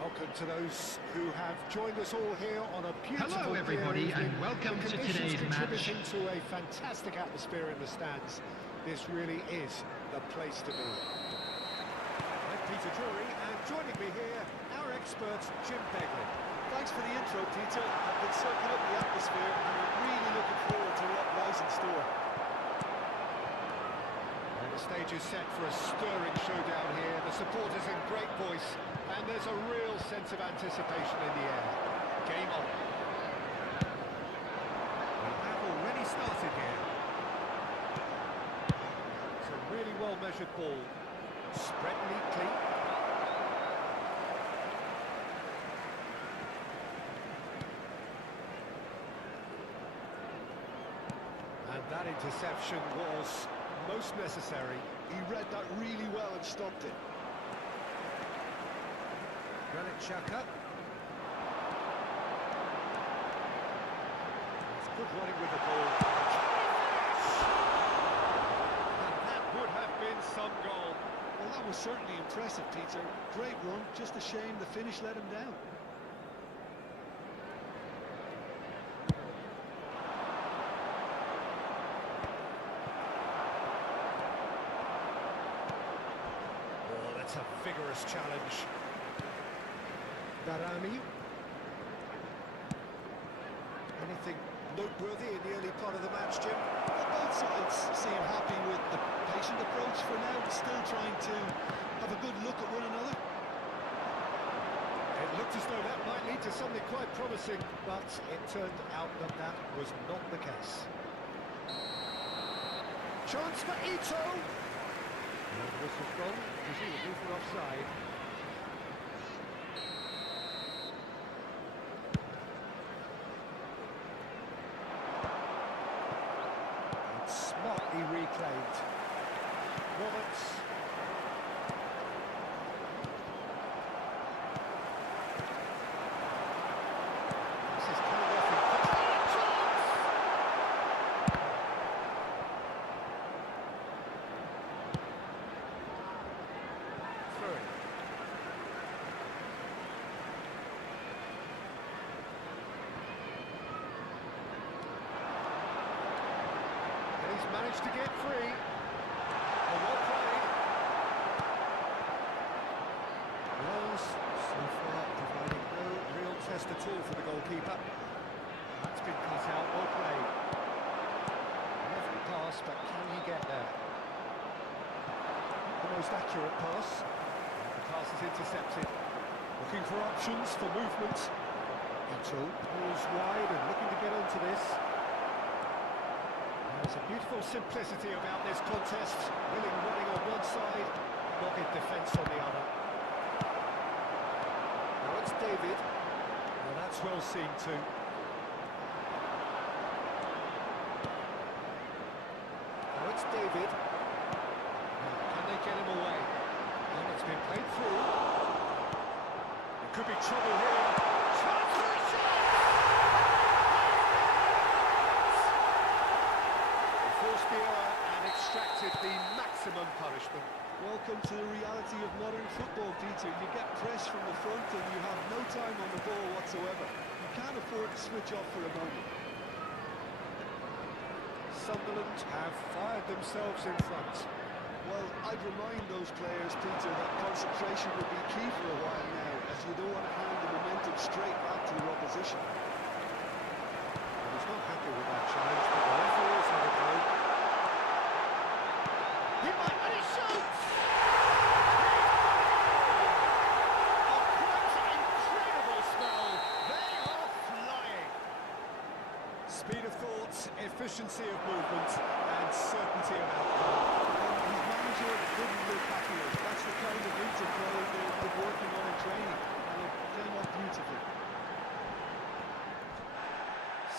Welcome to those who have joined us all here on a beautiful Hello everybody and welcome to today's match. Contributing to a fantastic atmosphere in the stands. This really is the place to be. I'm Peter Drury, and joining me here, our expert, Jim Begley. Thanks for the intro, Peter. I've been soaking up the atmosphere and I'm really looking forward to what lies in store. And the stage is set for a stirring showdown here. The supporters in great voice, and there's a real sense of anticipation in the air. Game on. We have already started here. It's a really well-measured ball. Spread neatly. And that interception was most necessary. He read that really well and stopped it. Granit Xhaka. It's good running with the ball. And that would have been some goal. Well, that was certainly impressive, Peter. Great run, just a shame the finish let him down. Oh, that's a vigorous challenge. Darami. Anything noteworthy in the early part of the match, Jim? Well, both sides seem happy with the patient approach for now, still trying to have a good look at one another. It looked as though that might lead to something quite promising, but it turned out that that was not the case. Chance for Ito! And the whistle's gone, presumably for offside. Smartly reclaimed. Roberts. This is coming off in through it. Managed to get free. Well played. Lows so far providing no real test at all for the goalkeeper. That's been cut out. Well played. Lovely pass, but can he get there? The most accurate pass. The pass is intercepted. Looking for options for movement. Ito pulls wide and looking to get onto this. There's a beautiful simplicity about this contest. Willing running on one side, dogged defence on the other. Now it's David. Well, that's well seen too. Now it's David. Now, can they get him away? And it's been played through. There could be trouble here. Chance for a shot! Forced the error and extracted the maximum punishment. Welcome to the reality of modern football, Peter. You get press from the front and you have no time on the ball whatsoever. You can't afford to switch off for a moment. Sunderland have fired themselves in front. Well, I'd remind those players, Peter, that concentration will be key for a while now, as you don't want to hand the momentum straight back to your opposition. Well, he's not happy with that challenge, but the referee's had a go. He might, and he shoots! Speed of thought, efficiency of movement, and certainty of outcome. His manager couldn't look happier. That's the kind of interplay they've been working on in training, and it came off beautifully.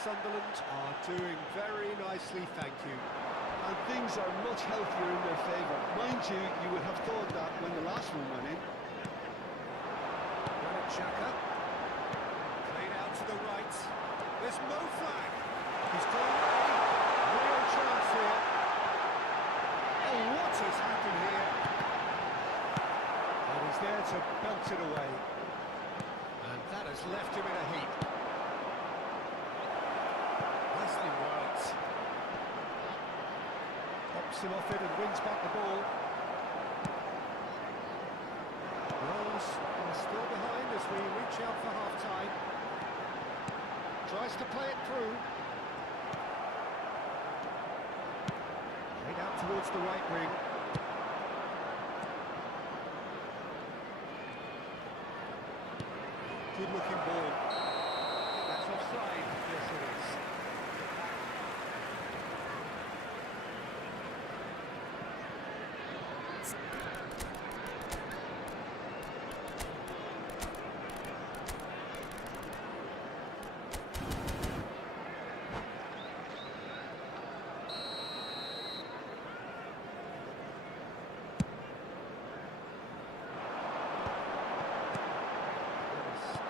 Sunderland are doing very nicely, thank you. And things are much healthier in their favour. Mind you, you would have thought that when the last one went in. Granit Xhaka. Played out to the right. There's Mo Flag. He's gone away. Real chance here. Oh, what has happened here? And he's there to belt it away. And that has left him in a heap. Nicely worked. Pops him off it and wins back the ball. Wolves are still behind as we reach out for half-time. Tries to play it through. Played out towards the right wing. Good-looking ball. That's offside. Yes, it is.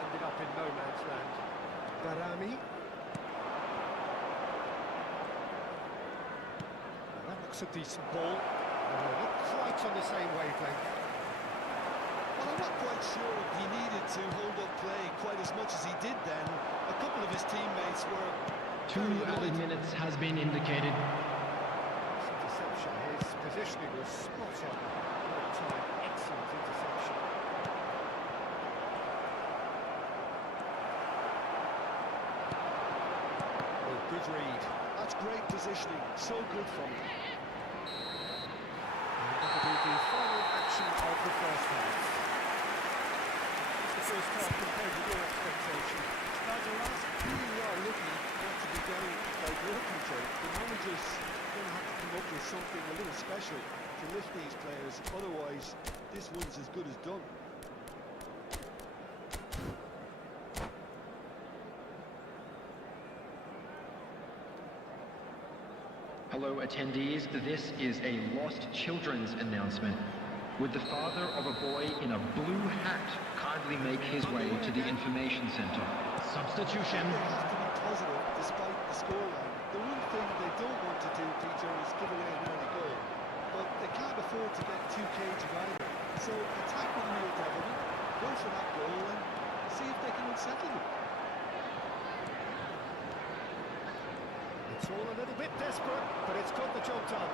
Ended up in no man's land. Darami. That looks a decent ball. Not quite on the same wavelength. Well, I'm not quite sure he needed to hold up play quite as much as he did then. A couple of his teammates were... 2 added minutes has been indicated. This interception, his positioning was spot on. All time, excellent interception. Oh, good read. That's great positioning. So good from him. And that'll be the final action of the first half. The first half compared with your expectation. Nigel, last really are looking not to be down by goal control. The manager's going to have to come up with something a little special to lift these players. Otherwise, this one's as good as done. Hello attendees, this is a lost children's announcement. Would the father of a boy in a blue hat kindly make his way to the information center? Substitution. They have to be positive despite the scoreline. The one thing they don't want to do, Peter, is give away an early goal. But they can't afford to get too cagey either. So attack with real devilment, go for that goal and see if they can unsettle them. It's all a little bit desperate, but it's got the job done.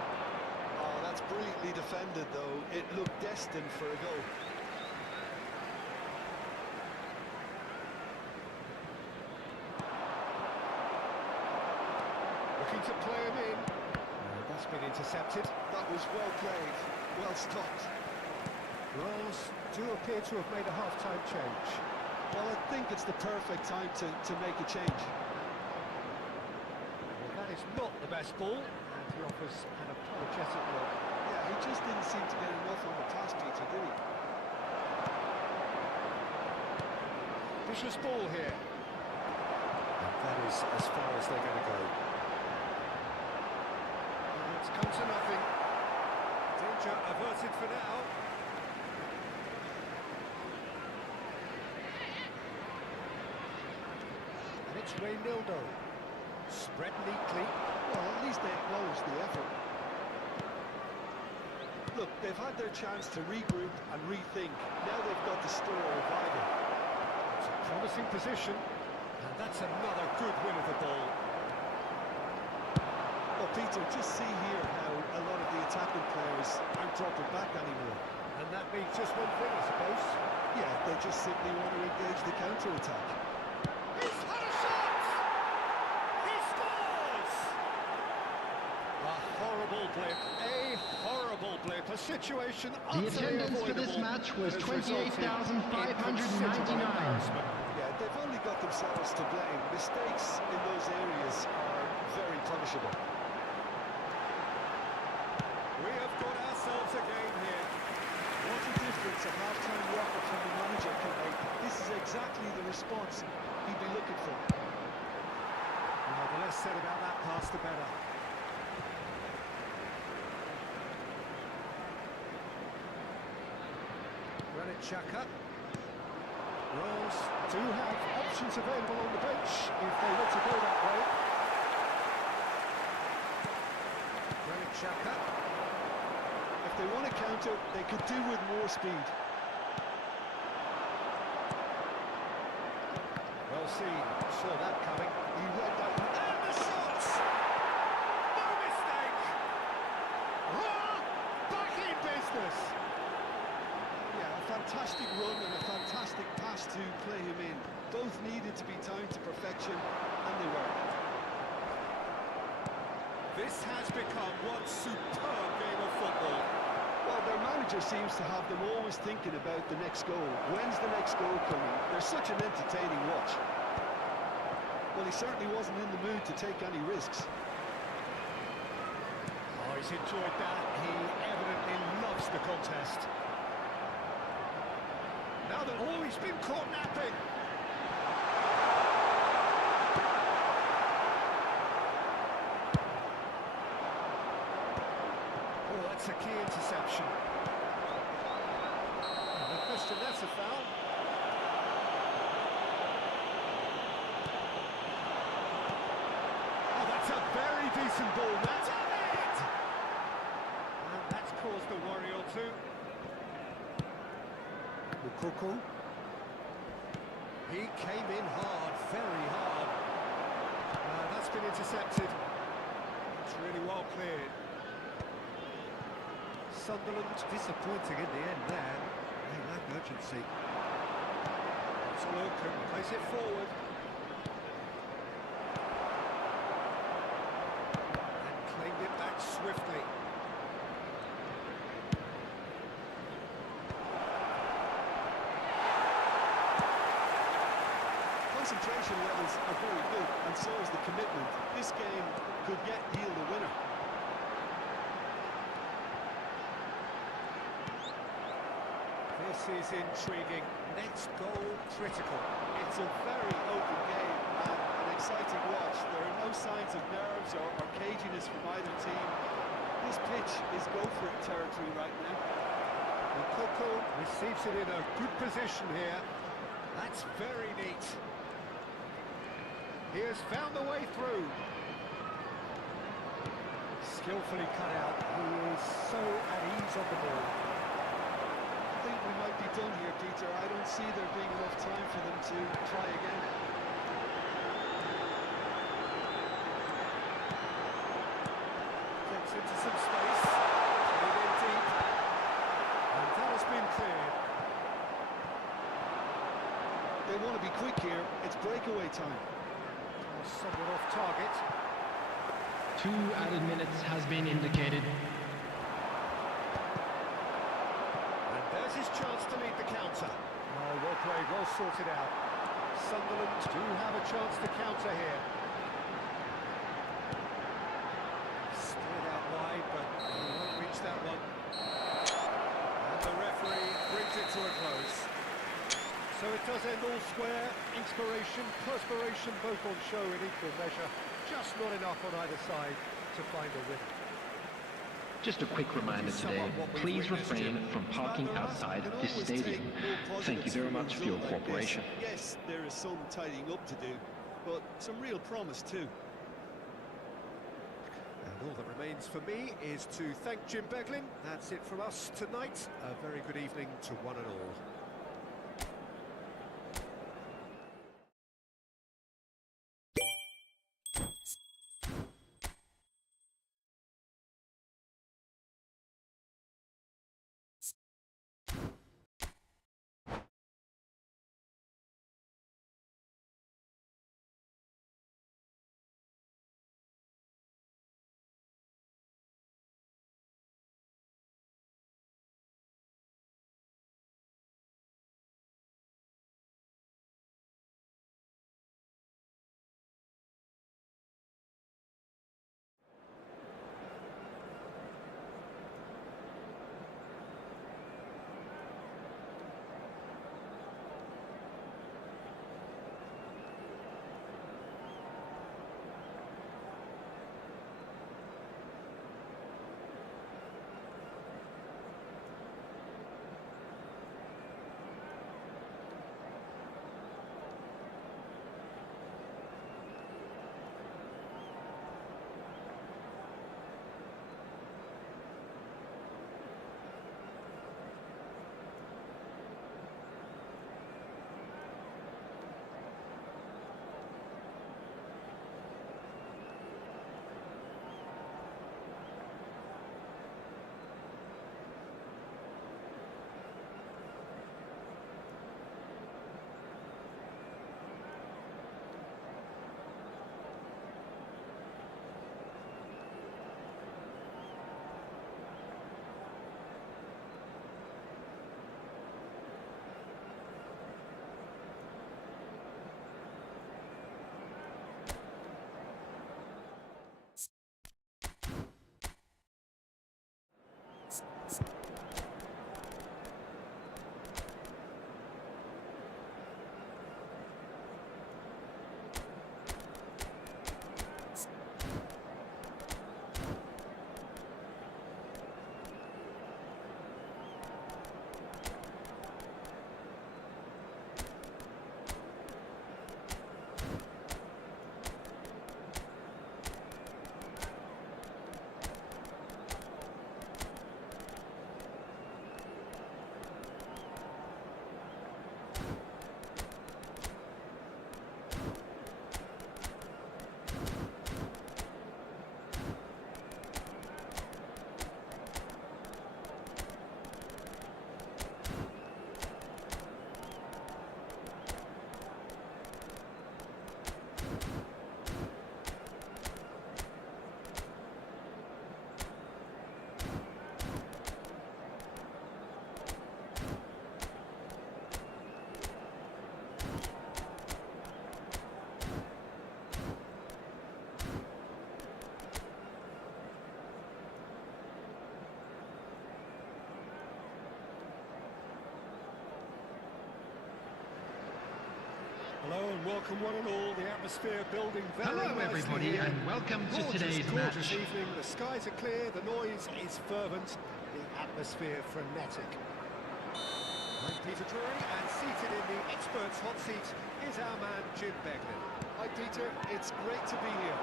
Oh, that's brilliantly defended, though. It looked destined for a goal. Looking to play him in. That's been intercepted. That was well played, well stopped. Rolls do appear to have made a half-time change. Well, I think it's the perfect time to make a change. Well, that is not the best ball, and he offers an apologetic look. Yeah, he just didn't seem to get enough on the pass, Peter, did he? Vicious ball here. And that is as far as they're going to go. And it's come to nothing. Danger averted for now. And it's Reynildo. Spread neatly. Well, at least they acknowledge the effort. Look, they've had their chance to regroup and rethink. Now they've got to stir a revival. It's a promising position. And that's another good win of the ball. Well, Peter, just see here how a lot of the attacking players aren't dropping back anymore. And that means just one thing, I suppose. Yeah, they just simply want to engage the counter-attack. He's had a shot! He scores! A horrible blip, a situation The attendance for this match was 28,599. Yeah, they've only got themselves to blame. Mistakes in those areas are very punishable. We have got ourselves a game here. What a difference a half-time rocket from the manager can make. This is exactly the response he'd be looking for. Well, the less said about that pass, the better. Granit Xhaka. Rose do have options available on the bench if they want to go that way. Granit Xhaka. If they want to counter, they could do with more speed. Well seen, saw that coming. He read that one. And the shot! No mistake! Back in business! Yeah, a fantastic run and a fantastic pass to play him in. Both needed to be timed to perfection, and they were. This has become one superb game of football. Well, their manager seems to have them always thinking about the next goal. When's the next goal coming? They're such an entertaining watch. Well, he certainly wasn't in the mood to take any risks. Oh, he's enjoyed that. He evidently loves the contest. Now that, oh, he's been caught napping. Oh, that's a key interception. No question, that's a foul. Oh, that's a very decent ball. That's on it! And that's caused a worry or two. Mukoko. He came in hard, very hard. That's been intercepted. It's really well cleared. Sunderland disappointing in the end there. They lack urgency. It's a look and plays it forward. And claimed it back swiftly. Concentration levels are very good, and so is the commitment. This game could yet yield a winner. This is intriguing. Next goal, critical. It's a very open game and an exciting watch. There are no signs of nerves or caginess from either team. This pitch is go-for-it territory right now. Mukoko receives it in a good position here. That's very neat. He has found the way through. Skillfully cut out. He is so at ease on the ball. I think we might be done here, Peter. I don't see there being enough time for them to try again. Gets into some space. Played in deep. And that has been cleared. They want to be quick here. It's breakaway time. Somewhat off target. 2 added minutes has been indicated. And there's his chance to lead the counter. Oh, well played, well sorted out. Sunderland do have a chance to counter here. Steered out wide, but he won't reach that one. And the referee brings it to a close. So it does end all square. Inspiration, perspiration, both on show in equal measure. Just not enough on either side to find a winner. Just a quick reminder today, please refrain from parking outside this stadium. Thank you very much for your cooperation. Yes, there is some tidying up to do, but some real promise too. And all that remains for me is to thank Jim Beglin. That's it from us tonight. A very good evening to one and all. welcome one and all. The atmosphere building very Hello nicely everybody here. and welcome to Gorgeous, today's gorgeous match. evening. The skies are clear, the noise is fervent, the atmosphere frenetic. I'm Peter Drury, and seated in the experts' hot seat is our man Jim Beglin. Hi Peter, it's great to be here.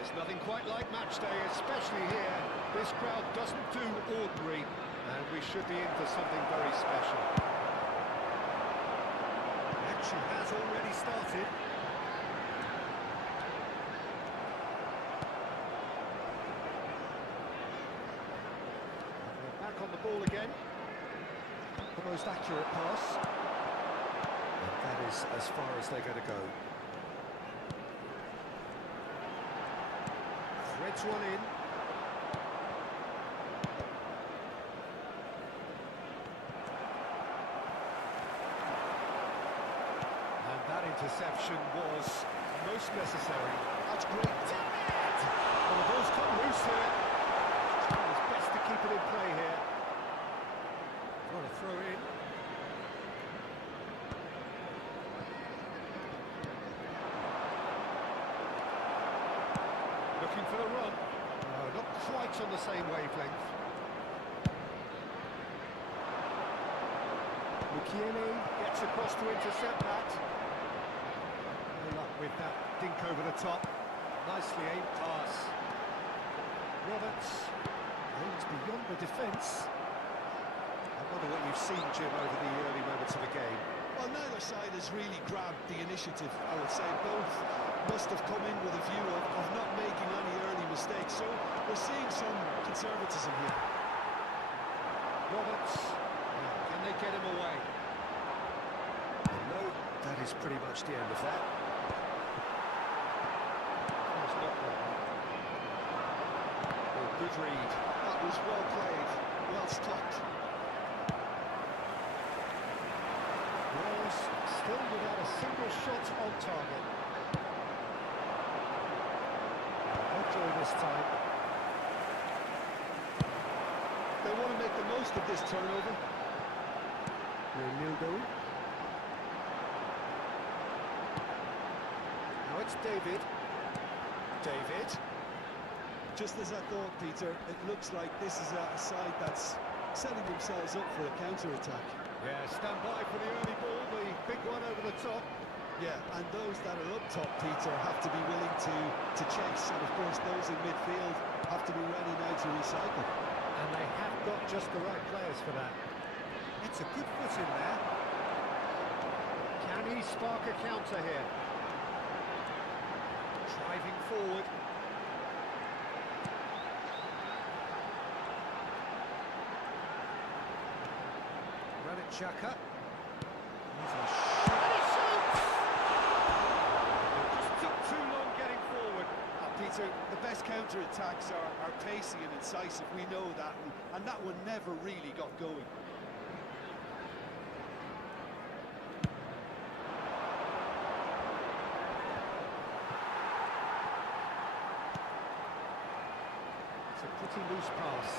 There's nothing quite like match day, especially here. This crowd doesn't do ordinary, and we should be in for something very special. Action has already started. They're back on the ball again. The most accurate pass. And that is as far as they're going to go. Threads one in. And that interception was most necessary. That's great. Well, the ball's come loose here. Trying his best to keep it in play here. Trying to throw in. Looking for the run. No, not quite on the same wavelength. McKinney gets across to intercept that. No luck with that dink over the top. Nicely aimed pass. Roberts aims beyond the defence. I wonder what you've seen, Jim, over the early moments of the game. Well, neither side has really grabbed the initiative, I would say. Both must have come in with a view of not making any early mistakes, so we're seeing some conservatism here. Roberts, can they get him away? No, that is pretty much the end of that. It's not one. Oh, good read. That was well played, well stopped. Wales still without a single shot on target. Enjoy this time. They want to make the most of this turnover. Ronaldo. Now it's David. David. Just as I thought, Peter, it looks like this is a side that's setting themselves up for a counter-attack. Yeah, stand by for the early ball, the big one over the top. Yeah, and those that are up top, Peter, have to be willing to chase, and of course those in midfield have to be ready now to recycle. And they have got just the right players for that. It's a good foot in there. Can he spark a counter here? Driving forward. Granit Xhaka. He's a shot. And he shoots! It just took too long getting forward. Peter, the best counter-attacks are pacey and incisive, we know that, and that one never really got going. It's a pretty loose pass.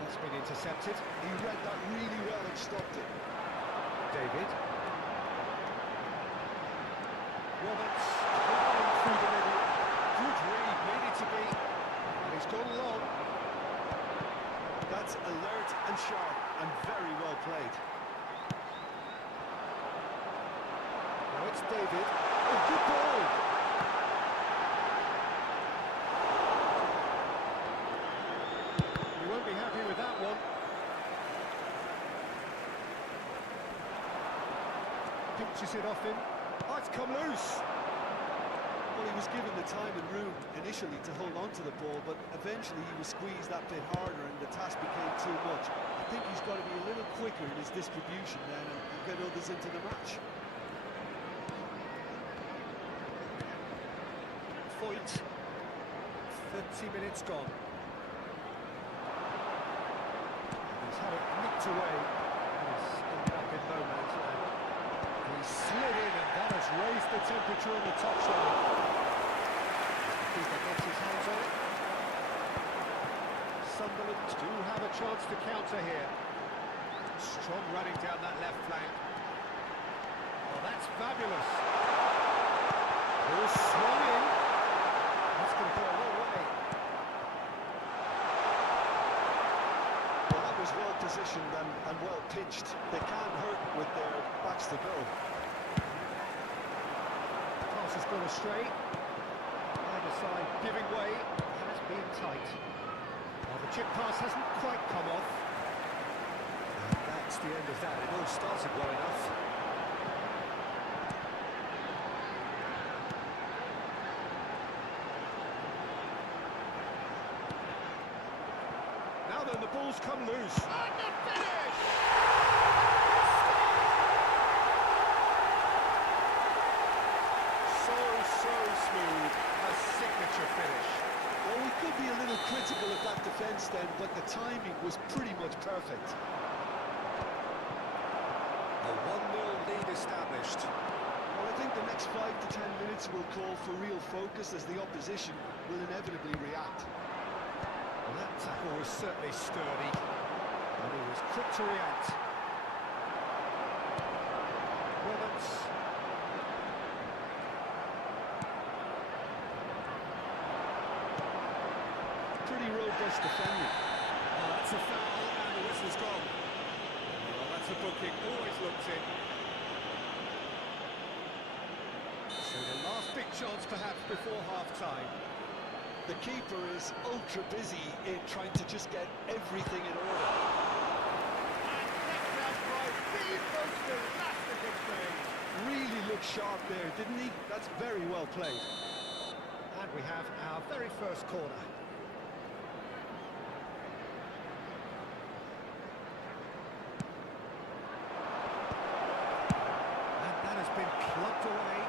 That's been intercepted. He read that really well and stopped it. David. Roberts running through the middle. Good read, needed to be. And he's gone long. That's alert and sharp and very well played. Now it's David. Oh, good ball! You won't be happy with that one. Pinches it off him. Oh, it's come loose! Well, he was given the time and room initially to hold on to the ball, but eventually he was squeezed that bit harder and the task became too much. I think he's got to be a little quicker in his distribution then and get others into the match. Foyt. 30 minutes gone. He's had it nicked away. He's ended up in no man's land. He slid in, and that has raised the temperature on the touchline. Keeper gets his hands on it. Sunderland do have a chance to counter here. Strong running down that left flank. Fabulous. Ball swung in. That's going to go a long way. Well, that was well positioned and well pitched. They can't hurt with their backs to goal. Pass has gone astray. Either side giving way. Has been tight. Well, the chip pass hasn't quite come off. And that's the end of that. It all started well enough. Now then, the ball's come loose. And the finish! So smooth. A signature finish. Well, we could be a little critical of that defence then, but the timing was pretty much perfect. A 1-0 lead established. Well, I think the next 5 to 10 minutes will call for real focus as the opposition will inevitably react. Well, that tackle was certainly sturdy, and he was quick to react. Roberts. Pretty robust defending. Oh, that's a foul, and the whistle's gone. Well, that's a booking, always looks in. So the last big chance perhaps before half-time. The keeper is ultra busy in trying to just get everything in order. And next out by the most elastic of plays. Really looked sharp there, didn't he? That's very well played. And we have our very first corner. And that has been plucked away.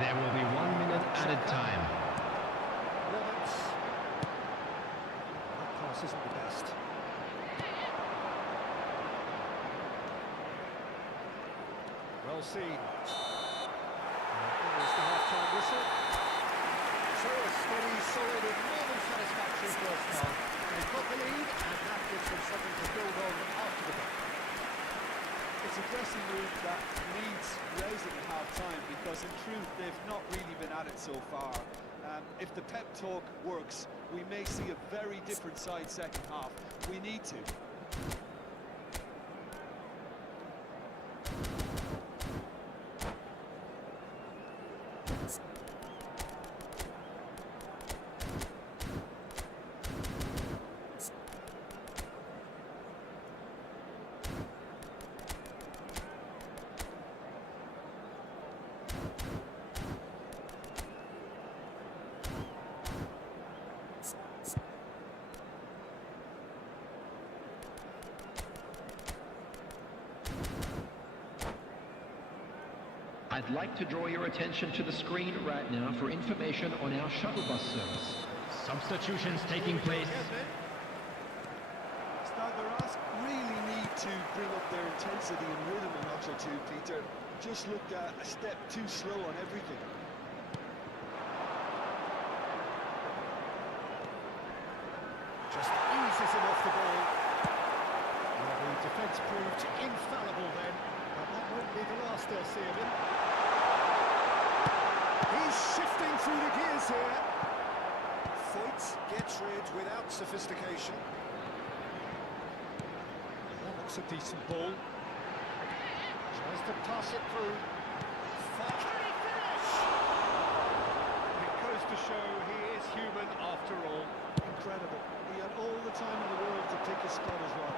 There will be 1 minute added time. Roberts. That pass isn't the best. Well seen. And there's the half-time whistle. So a steady, solid and more than satisfactory first half. They've got the lead and that gives them something to build on after the break. It's a dressing room that needs raising at half-time because in truth they've not really been at it so far. If the pep talk works, we may see a very different side second half. We need to. I'd like to draw your attention to the screen right now for information on our shuttle bus service. Substitutions taking place. Staggeras really need to bring up their intensity and rhythm a notch or two, Peter. Just looked a step too slow on everything. Just eases him off the ball. Well, the defence proved infallible then, but that won't be the last they'll see of him. He's shifting through the gears here. Foyt gets rid without sophistication. That looks a decent ball. Tries to pass it through. Can he finish? It goes to show he is human after all. Incredible. He had all the time in the world to pick his spot as well.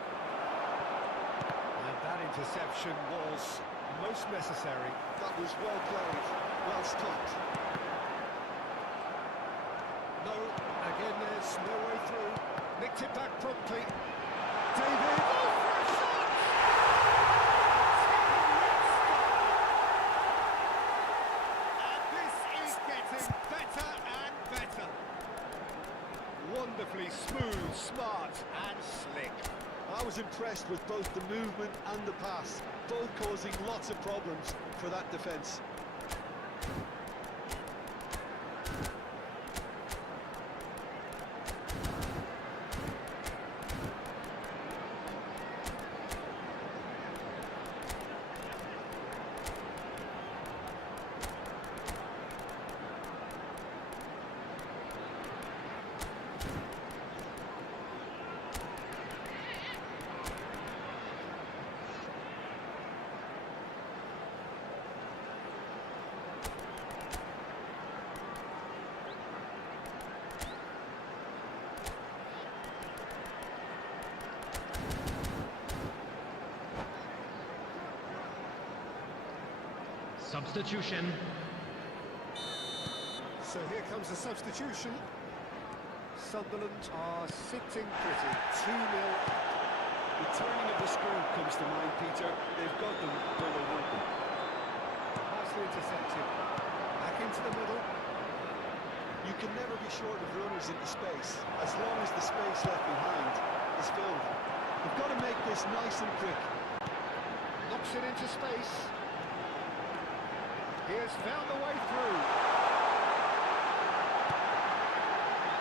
And that interception was most necessary. That was well played, well stopped. No, again there's no way through. Nicked it back promptly. David! Oh, for a shot! And this is getting better and better. Wonderfully smooth, smart and slick. I was impressed with both the movement and the pass, both causing lots of problems for that defence. Substitution. So here comes a substitution. Sunderland are sitting pretty. 2-0. The turning of the screw comes to mind, Peter. They've got them where they want them. Nicely intercepted. Back into the middle. You can never be short of runners into space, as long as the space left behind is filled. They've got to make this nice and quick. Knocks it into space. He has found the way through.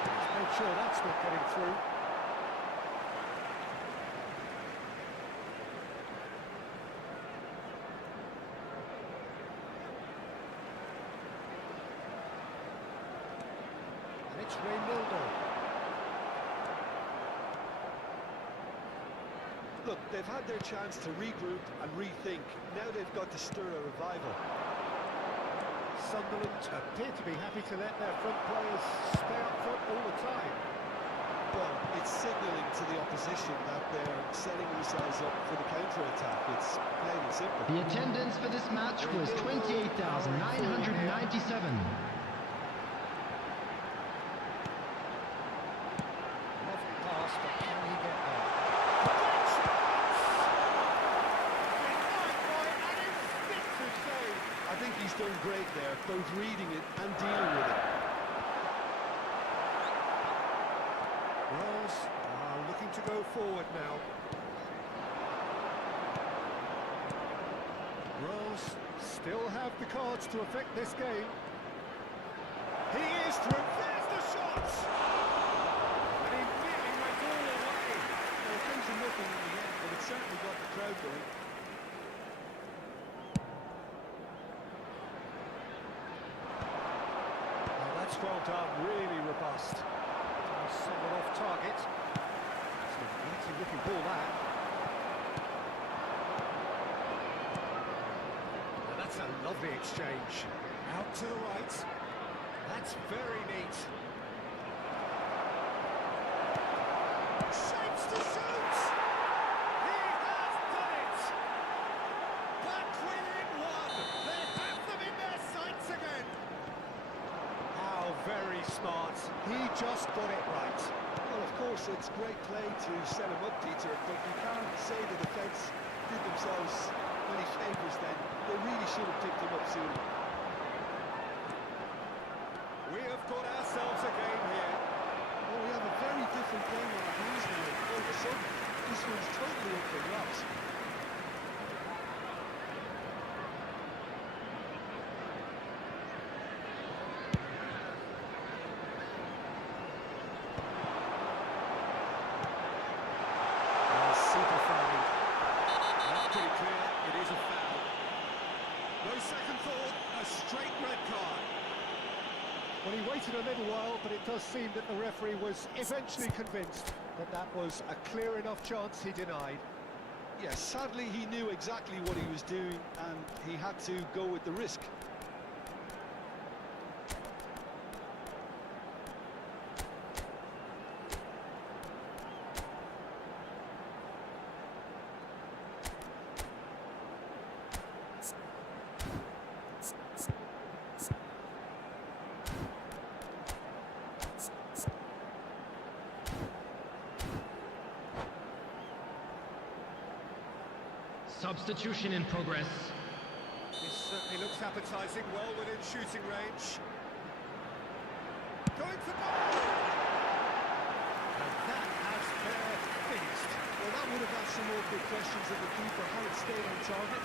He's made sure that's not getting through. And it's Reynoldor. Look, they've had their chance to regroup and rethink. Now they've got to stir a revival. Sunderland appear to be happy to let their front players stay up front all the time. Well, it's signalling to the opposition that they're setting themselves up for the counter-attack. It's plain and simple. The attendance for this match was 28,997. Lovely pass, but can he get there? I think he's done great there, both reading it and dealing with it. Rolls are looking to go forward now. Rolls still have the cards to affect this game. He is through. There's the shot! And he nearly went all the way. Well, things are nothing in the end, but it certainly got the crowd going. That's well done, really robust. Somewhat off target. It's a easy looking ball, that. And that's a lovely exchange. Out to the right. That's very neat. Shapes to shoot! He has done it! Back within one! They have them in their sights again! How very smart. He just got it right. Well, of course, it's great play to set him up, Peter, but you can't say the defence did themselves many favours then. They really should have picked him up sooner. We have got ourselves a game here. Well, we have a very different game on our hands now. All of a sudden, this one's totally up for grabs. Super foul. That's pretty clear. It is a foul. No second thought. A straight red card. Well, he waited a little while, but it does seem that the referee was eventually convinced that that was a clear enough chance he denied. Yes, sadly he knew exactly what he was doing and he had to go with the risk. Substitution in progress. This certainly looks appetising, well within shooting range. Going for goal! And that has fair finished. Well, that would have had some awkward questions of the keeper, how it stayed on target.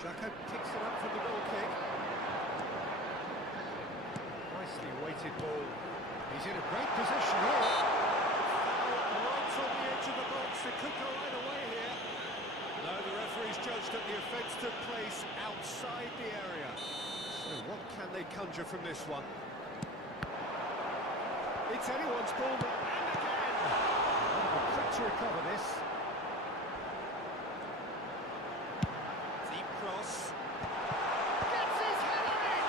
Xhaka kicks it up from the goal kick. Nicely weighted ball. He's in a great position here. Foul right on the edge of the box. It could go either way here. No, the referee's judged that the offence Seems to place outside the area. So what can they conjure from this one? It's anyone's ball, and again! Quick to recover this. Deep cross. Gets his head on it!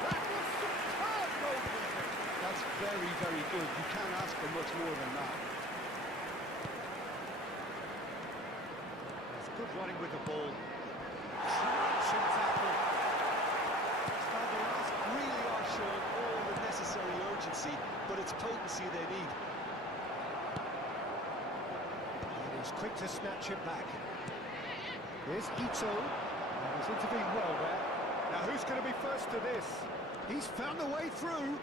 That was superb goalkeeping. That's very, very good. You can't ask for much more than that. There's good running with the ball. Crunching tackle. Sanders really are showing all the necessary urgency, but it's potency they need. And he's quick to snatch it back. Here's Ito. He's intervened well there. Now who's going to be first to this? He's found the way through.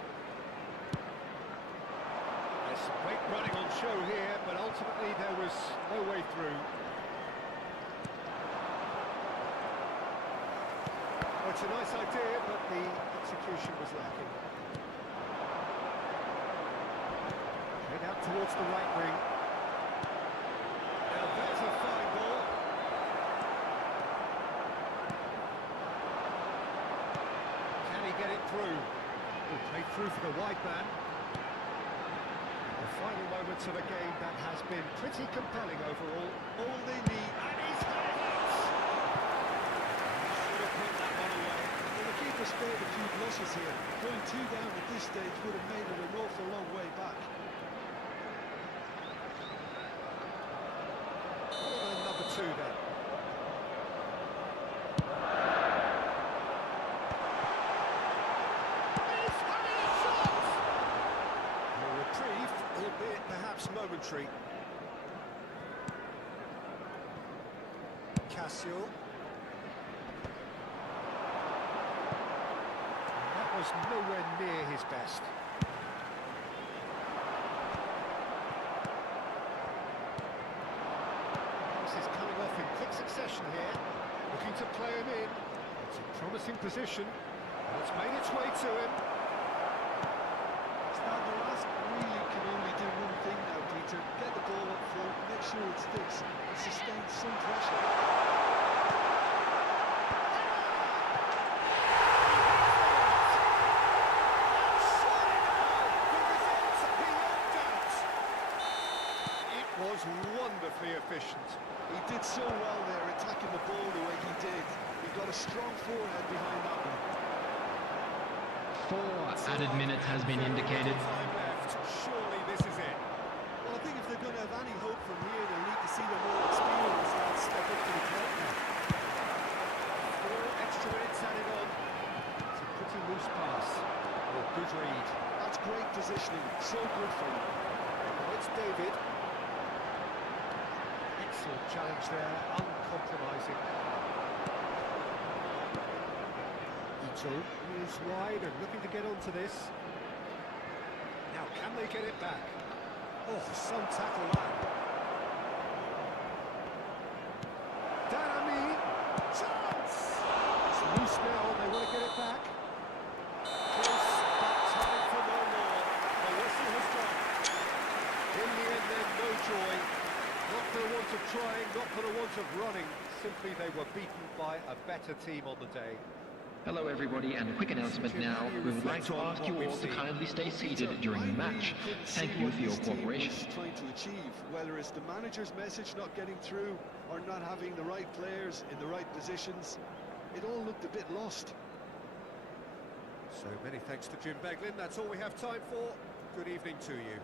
There's some great running on show here, but ultimately there was no way through. Well, it's a nice idea, but the execution was lacking. Head out towards the right wing. Now there's a fine ball. Can he get it through? He'll play through for the wide man. The final moments of a game that has been pretty compelling overall. All they need. And he's had it! Should have put that one away. Well, the keeper spared a few blushes here. Going 2 down at this stage would have made it an awful long way back. Number 2 then. He's having a shot! A reprieve, albeit perhaps momentary. Cassio. That was nowhere near his best. Is coming off in quick succession here, looking to play him in. It's a promising position, and it's made its way to him. Sanders really can only do one thing now, Peter. Get the ball up front, make sure it sticks, and sustain some pressure. Was wonderfully efficient. He did so well there, attacking the ball the way he did. He got a strong forehead behind that one. 4 added minutes has been indicated. Time left. Surely this is it. Well, I think if they're going to have any hope from here, they'll need to see the more experienced and step up to the plate now. 4 extra minutes added on. It's a pretty loose pass. Oh, good read. That's great positioning, so good for him. Oh, it's David. Excellent challenge there, uncompromising. Ito moves wide and looking to get onto this. Now, can they get it back? Oh, some tackle that. Darami! Chance! It's loose now, they want to get it back. Close, but time for no more. The whistle has gone. In the end, then, no joy. Not for the want of trying, not for the want of running. Simply they were beaten by a better team on the day. Hello everybody, and a quick announcement now. We would like to ask you all to kindly stay seated during the match. Thank you for your cooperation. Trying to achieve, whether it's the manager's message not getting through or not having the right players in the right positions, it all looked a bit lost. So many thanks to Jim Beglin. That's all we have time for. Good evening to you.